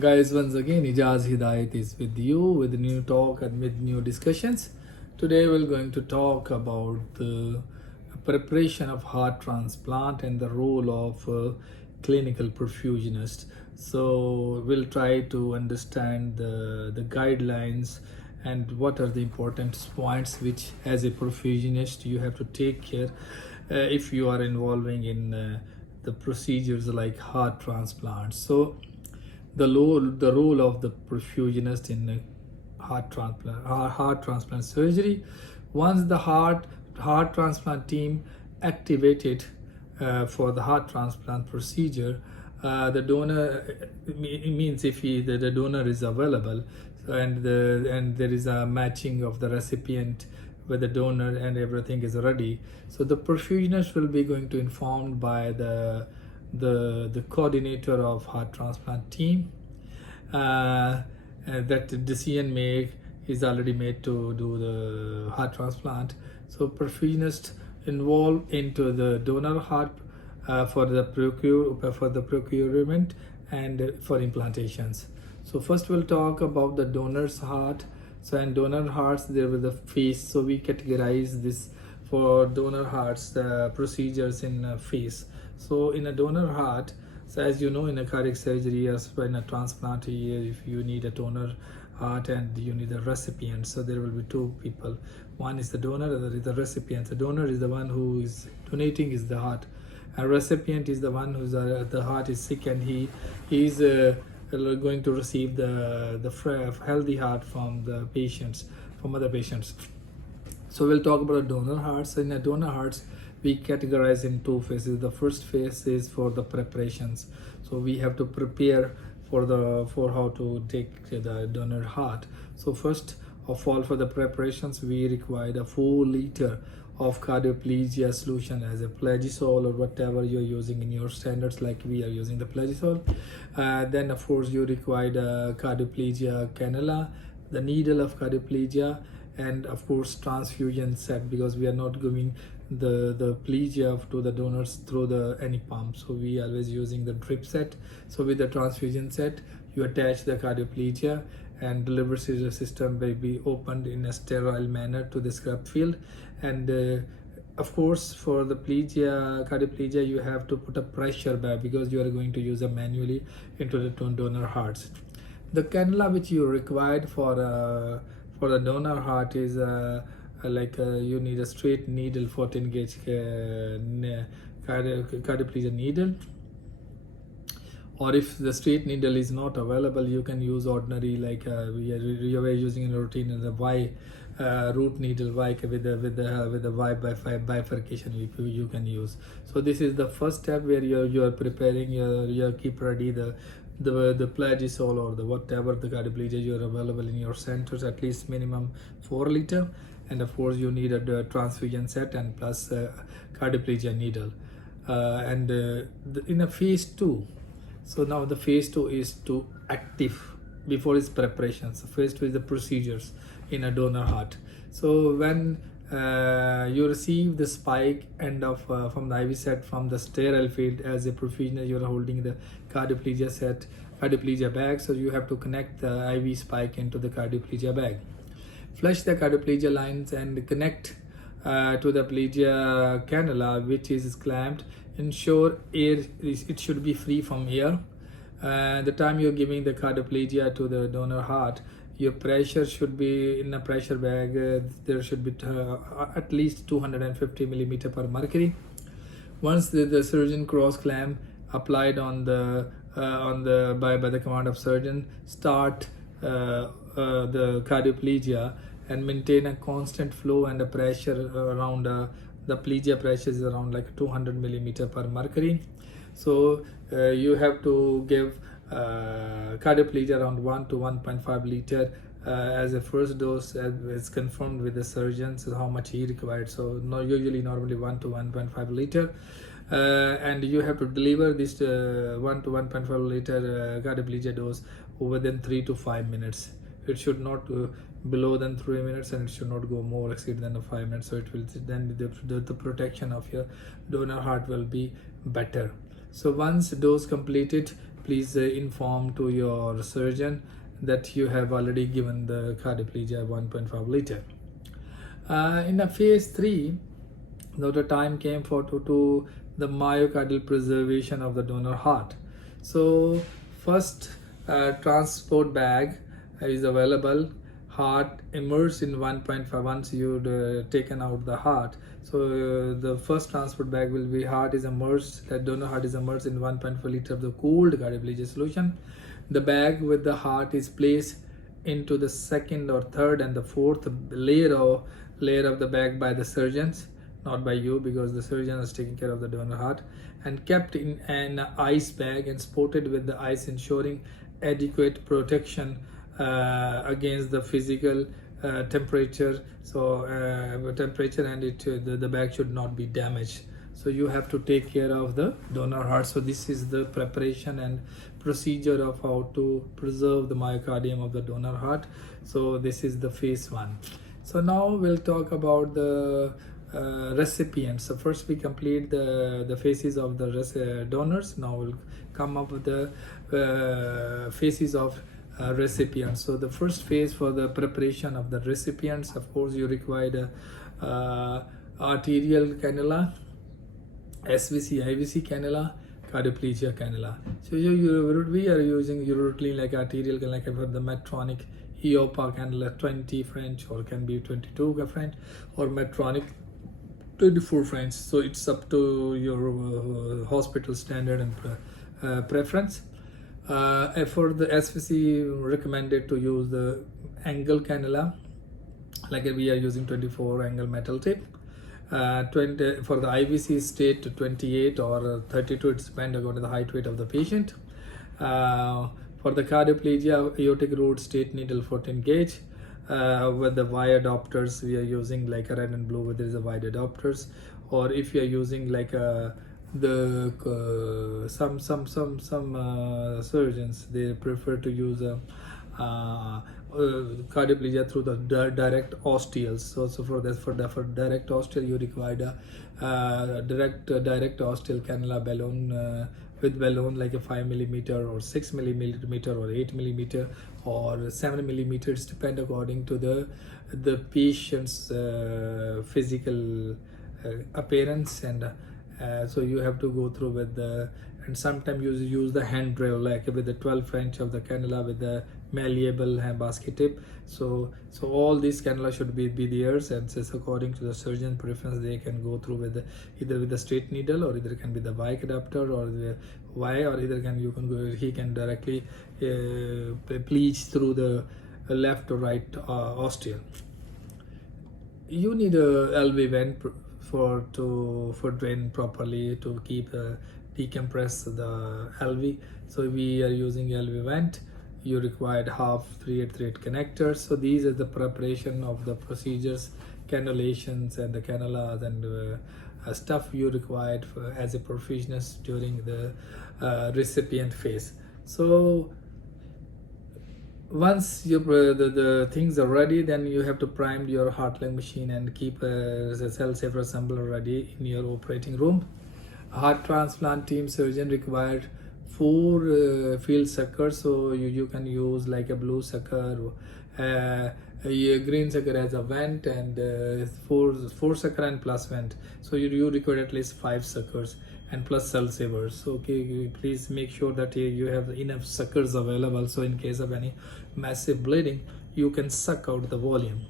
Guys, once again, Ijaz Hidayat is with you with new talk and with new discussions. Today, we're going to talk about the preparation of heart transplant and the role of clinical perfusionist. So, we'll try to understand the guidelines and what are the important points which, as a perfusionist, you have to take care if you are involving in the procedures like heart transplants. So, the role of the perfusionist in heart transplant surgery. Once the heart transplant team activated for the heart transplant procedure, the donor it means if the donor is available, and there is a matching of the recipient with the donor and everything is ready. So the perfusionist will be going to informed by the coordinator of heart transplant team that the decision make is already made to do the heart transplant. So perfusionist involved into the donor heart for the procurement and for implantations. So first we'll talk about the donor's heart. So in donor hearts there will the phase. So we categorize this for donor hearts procedures in phase. So in a donor heart, so as you know, in a cardiac surgery, as in a transplant, if you need a donor heart and you need a recipient, so there will be two people. One is the donor, other is the recipient. The donor is the one who is donating is the heart. A recipient is the one whose the heart is sick and he is going to receive the healthy heart from the patients, from other patients. So we'll talk about donor hearts. In a donor hearts, we categorize in two phases. The first phase is for the preparations. So we have to prepare for how to take the donor heart. So first of all, for the preparations, we require a 4 liter of cardioplegia solution as a Plagisol or whatever you're using in your standards, like we are using the Plagisol. Then of course you require the cardioplegia cannula, the needle of cardioplegia, and of course transfusion set, because we are not giving the plegia to the donors through any pump, so we are always using the drip set. So with the transfusion set, you attach the cardioplegia and delivery system will be opened in a sterile manner to the scrap field. And of course for the cardioplegia, you have to put a pressure bag because you are going to use it manually into the donor hearts. The cannula which you required for the donor heart is you need a straight needle, 14 gauge cardioplegia needle, or if the straight needle is not available, you can use ordinary, like we are using in a routine in the Y root needle Y with the Y bifurcation you can use. So this is the first step where you are preparing you keep ready the Plagisol or the whatever the cardioplegia you are available in your centers, at least minimum 4 liter. And of course you need a transfusion set and plus cardioplegia needle. In a phase 2, so now the phase 2 is to active before its preparation. So phase 2 is the procedures in a donor heart. So when you receive the spike end of from the IV set from the sterile field, as a perfusionist you are holding the cardioplegia bag, so you have to connect the IV spike into the cardioplegia bag, flush the cardioplegia lines and connect to the plegia cannula, which is clamped. Ensure it should be free from air. The time you're giving the cardioplegia to the donor heart, your pressure should be in a pressure bag. There should be at least 250 millimeter per mercury. Once the surgeon cross clamp applied on the by the command of surgeon, start the cardioplegia and maintain a constant flow and a pressure around the plegia pressure is around like 200 millimeter per mercury. So you have to give cardioplegia around 1 to 1.5 liter as a first dose, as is confirmed with the surgeon, so how much he required. So normally 1 to 1.5 liter. And you have to deliver this 1 to 1.5 liter cardioplegia dose within 3 to 5 minutes. It should not below than 3 minutes, and it should not go more exceed than 5 minutes. So it will then the protection of your donor heart will be better. So once dose completed, please inform to your surgeon that you have already given the cardioplegia 1.5 liter. In a phase 3, now the time came for to the myocardial preservation of the donor heart. So first transport bag is available, heart immersed in 1.5 once you'd taken out the heart. So the first transport bag will be heart is immersed, that donor heart is immersed in 1.4 liter of the cooled cardioplegia solution. The bag with the heart is placed into the second or third and the fourth layer of the bag by the surgeons, not by you, because the surgeon is taking care of the donor heart, and kept in an ice bag and supported with the ice, ensuring adequate protection against the physical temperature. So temperature, and the bag should not be damaged. So you have to take care of the donor heart. So this is the preparation and procedure of how to preserve the myocardium of the donor heart. So this is the phase 1. So now we'll talk about the recipients. So first we complete the phases of the donors. Now we'll come up with the phases of recipients. So the first phase for the preparation of the recipients, of course you require arterial cannula, SVC, IVC cannula, cardioplegia cannula. So we are using usually like arterial cannula, like for the Medtronic EOPA cannula 20 French, or can be 22 French, or Medtronic 24 French. So it's up to your hospital standard and preference. For the SVC, recommended to use the angle cannula, like we are using 24 angle metal tip. 20 for the IVC state to 28 or 32, it's depend according to the height weight of the patient. For the cardioplegia, aortic root state needle 14 gauge. With the Y adapters, we are using like a red and blue, where there is a wide adapters. Or if you are using like some surgeons, they prefer to use cardioplegia through the direct osteals. So for direct osteal, you require a direct osteal cannula balloon, with balloon like a 5 millimeter or 6 millimeter or 8 millimeter or 7 millimeters, depend according to the patient's physical appearance. And so you have to go through with the, and sometimes you use the hand drill, like with the 12 French of the cannula with the malleable basket tip. So all these cannula should be theirs, and just according to the surgeon preference, they can go through with either with the straight needle, or either can be the Y adapter or the Y, or either he can directly pleach through the left or right osteal. You need a LV vent for drain properly, to keep decompress the LV. So we are using LV vent. You required half 3/8 connectors. So these are the preparation of the procedures, cannulations and the cannulas and stuff you required as a perfusionist during the recipient phase. So once the things are ready, then you have to prime your heart-lung machine and keep the cell saver assembler ready in your operating room. Heart transplant team surgeon required 4 field suckers. So you can use like a blue sucker, a green sucker as a vent, and 4 sucker and plus vent. So you require at least 5 suckers and plus cell savers. So okay, please make sure that you have enough suckers available, so in case of any massive bleeding, you can suck out the volume.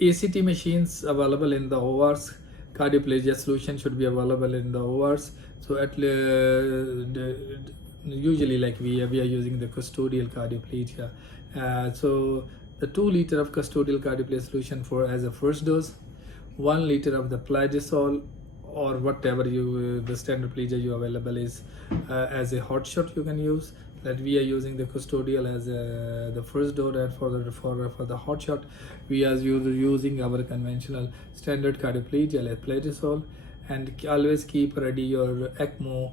ACT machines available in the ORs. Cardioplegia solution should be available in the ORs. So usually like we are using the custodial cardioplegia. So the 2 liter of custodial cardioplegia solution as a first dose, 1 liter of the plagisol, or whatever the standard plegia you available is as a hot shot you can use. That we are using the custodial as the first dose, and for the hot shot we are using our conventional standard cardioplegia like plagisol. And always keep ready your ECMO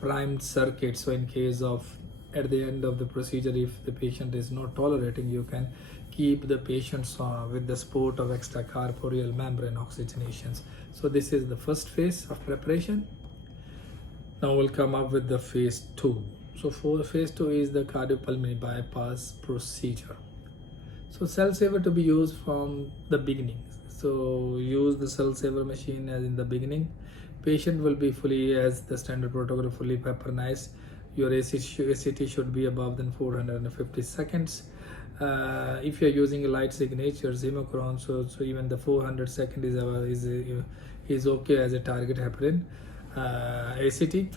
primed circuit, so in case of at the end of the procedure, if the patient is not tolerating, you can keep the patients with the support of extracorporeal membrane oxygenations. So this is the first phase of preparation. Now we'll come up with the phase 2. So for phase 2 is the cardiopulmonary bypass procedure. So cell saver to be used from the beginning. So use the cell saver machine as in the beginning. Patient will be fully, as the standard protocol, fully pepperized. Your ACT should be above than 450 seconds. If you're using a light signatures, hemochrone, so even the 400 second is okay as a target heparin. ACT.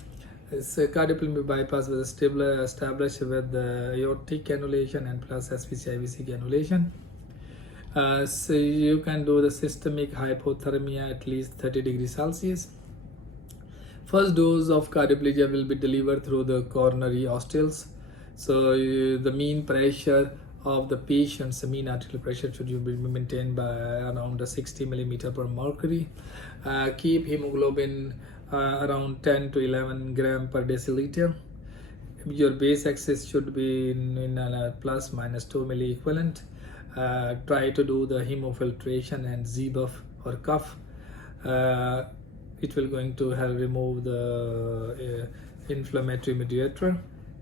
Cardiopulmonary bypass was established with the aortic cannulation and plus SVC-IVC cannulation. So you can do the systemic hypothermia at least 30 degrees Celsius. First dose of cardioplegia will be delivered through the coronary nostrils. So the mean pressure of the patient's mean arterial pressure should be maintained by around 60 millimeter per mercury. Keep hemoglobin around 10 to 11 gram per deciliter. Your base axis should be in plus minus 2 milli equivalent. Try to do the hemofiltration and ZBUF or cuff. It will going to help remove the inflammatory mediator.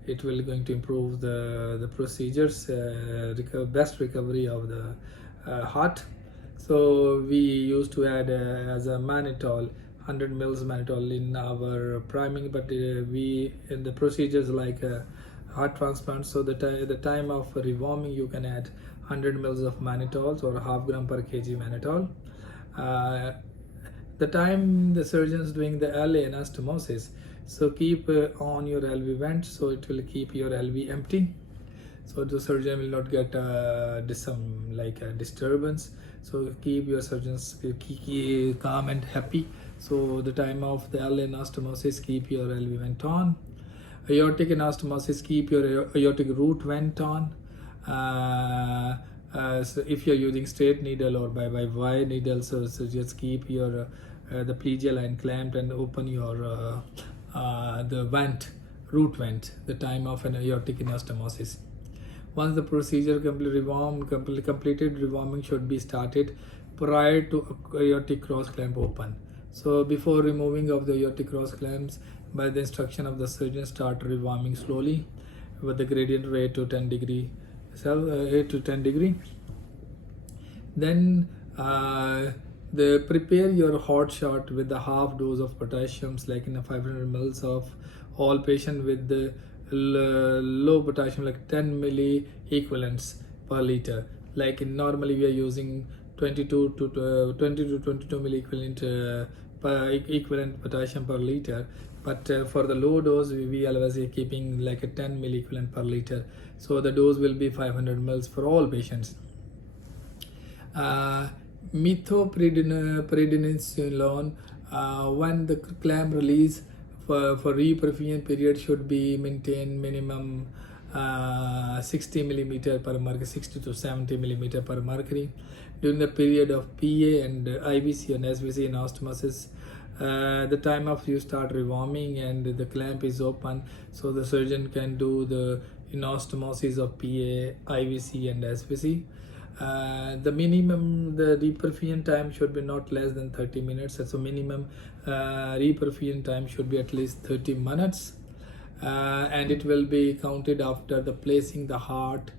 It will going to improve the procedures, best recovery of the heart. So we used to add as a mannitol, 100 mils mannitol in our priming, but we in the procedures like heart transplant, so the time of rewarming you can add 100 mils of mannitol or half gram per kg mannitol. The time the surgeon is doing the LA anastomosis, so keep on your LV vent, so it will keep your LV empty, so the surgeon will not get some like a disturbance. So keep your surgeons calm and happy. So the time of the LA anastomosis, keep your LV vent on. Aortic anastomosis, keep your aortic root vent on. So if you're using straight needle or by Y needle, so just keep your the plegia line clamped and open your the vent, root vent, the time of an aortic anastomosis. Once the procedure completed, rewarming should be started prior to aortic cross clamp open. So before removing of the aortic cross clamps, by the instruction of the surgeon, start rewarming slowly with the gradient rate to 10 degree, 8 to 10 degree. Then prepare your hot shot with the half dose of potassiums, like in a 500 mils of all patient with the low potassium, like 10 milli equivalents per liter. Like normally we are using 20 to 22 milli equivalent equivalent potassium per liter, but for the low dose we always keeping like a 10 milli equivalent per liter. So the dose will be 500 mils for all patients. Methoprednisolone, when the clamp release for reperfusion period should be maintained minimum 60 millimeter per mercury, 60 to 70 millimeter per mercury during the period of PA and IVC and SVC anastomosis. The time of you start rewarming and the clamp is open, so the surgeon can do the anastomosis of PA, IVC and SVC. The minimum, the reperfusion time should be not less than 30 minutes. So minimum reperfusion time should be at least 30 minutes. And it will be counted after the placing the heart.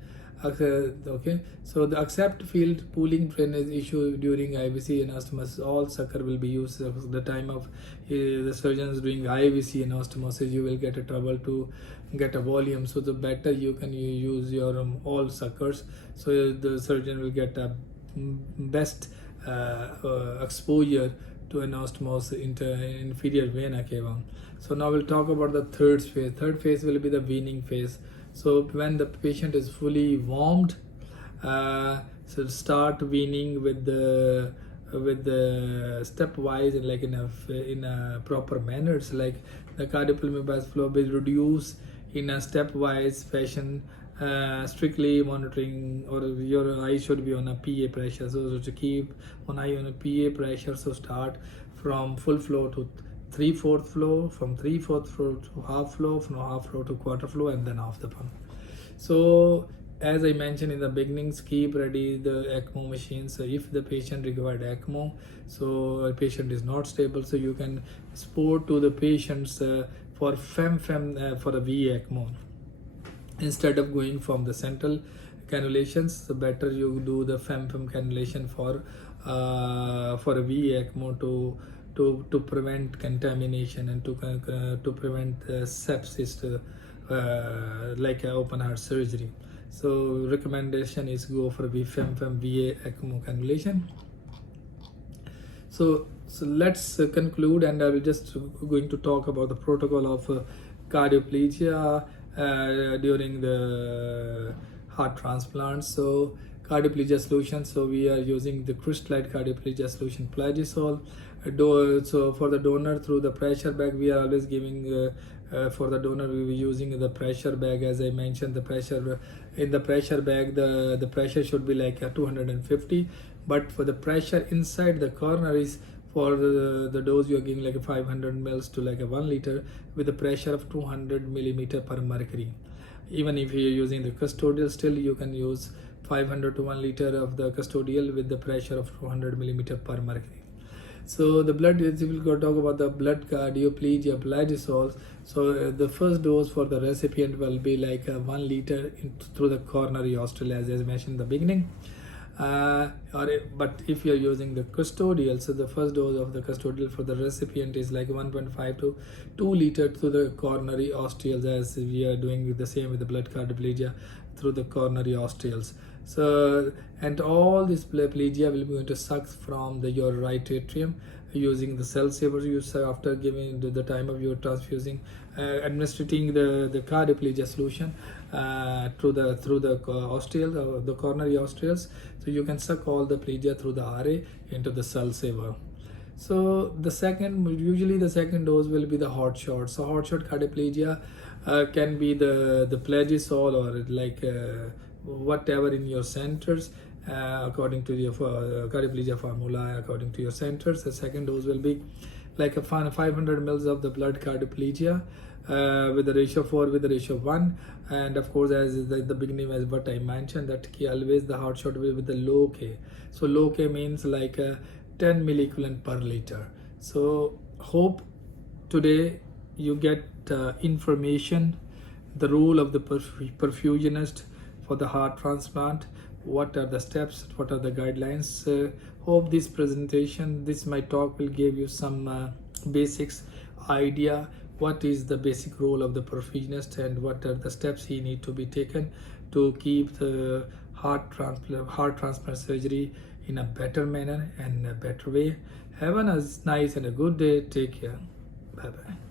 Okay, so the accept field pooling drainage issue during IVC anastomosis, all sucker will be used. The time of the surgeons doing IVC anastomosis, you will get a trouble to get a volume, so the better you can use your all suckers, so the surgeon will get a best exposure to anastomosis inferior vena cava. So now we'll talk about the third phase. Third phase will be the weaning phase. So when the patient is fully warmed, so start weaning with the stepwise and like in a proper manners, like the cardiopulmonary bypass flow will reduce in a stepwise fashion, strictly monitoring, or your eye should be on a PA pressure. So to keep one eye on a PA pressure, so start from full flow to 3/4 flow, from 3/4 flow to half flow, from half flow to quarter flow, and then off the pump. So as I mentioned in the beginnings, keep ready the ECMO machine. So if the patient required ECMO, so a patient is not stable, so you can support to the patients for for a VA ECMO. Instead of going from the central cannulations, the better you do the fem cannulation for a VA ECMO to prevent contamination and to prevent sepsis like open heart surgery. So recommendation is go for fem VA ECMO cannulation. So let's conclude, and I will just going to talk about the protocol of cardioplegia during the heart transplant. So cardioplegia solution, so we are using the crystalline cardioplegia solution Plagisol. So for the donor, through the pressure bag, we are always giving for the donor, we will using the pressure bag. As I mentioned, the pressure in the pressure bag, the pressure should be like 250, but for the pressure inside the coronaries, for the dose you are giving like 500 mils to like a 1 liter with a pressure of 200 millimeter per mercury. Even if you are using the custodial, still you can use 500 to 1 liter of the custodial with the pressure of 200 millimeter per mercury. So the blood, we will talk about the blood cardioplegia Plagisol. So the first dose for the recipient will be like 1 liter through the coronary artery, as I mentioned in the beginning. But if you are using the custodial, so the first dose of the custodial for the recipient is like 1.5 to 2 liter through the coronary arteries, as we are doing the same with the blood cardioplegia through the coronary arteries. So, and all this plegia will be going to suck from your right atrium using the cell saver use after giving the time of your transfusing, administering the cardioplegia solution through the osteal, the coronary arteries. So you can suck all the plegia through the RA into the cell saver. So usually the second dose will be the hot shot. So hot shot cardioplegia can be the Plagisol or like whatever in your centers according to your cardioplegia formula, according to your centers. The second dose will be like a 500 mils of the blood cardioplegia with the ratio 4 with the ratio 1, and of course, as the beginning, as what I mentioned, that always the hot shot will be with the low K. So low K means like 10 milliequivalent per liter. So hope today you get information, the role of the perfusionist for the heart transplant, what are the steps, what are the guidelines. Hope this presentation, my talk will give you some basics idea what is the basic role of the perfusionist and what are the steps he need to be taken to keep the heart transplant surgery in a better manner and a better way. Have a nice and a good day. Take care. Bye bye.